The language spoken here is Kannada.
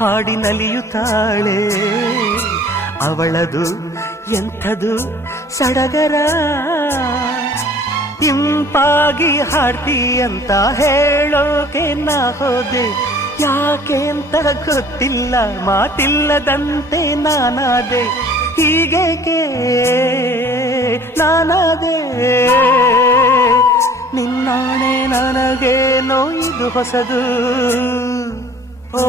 ಹಾಡಿ ನಲಿಯುತ್ತಾಳೆ. ಅವಳದು ಎಂಥದು ಸಡಗರ, ಇಂಪಾಗಿ ಹಾಡ್ತೀಯಂತ ಹೇಳೋಕೆ ನಾ ಹೋದೆ. ಯಾಕೆ ಅಂತ ಗೊತ್ತಿಲ್ಲ, ಮಾತಿಲ್ಲದಂತೆ ನಾನಾದೆ. ಹೀಗೇಕೆ ನಾನಾದೆ, ನಿನ್ನಾಣೆ ನನಗೇನೋ ಇದು ಹೊಸದು. ಓ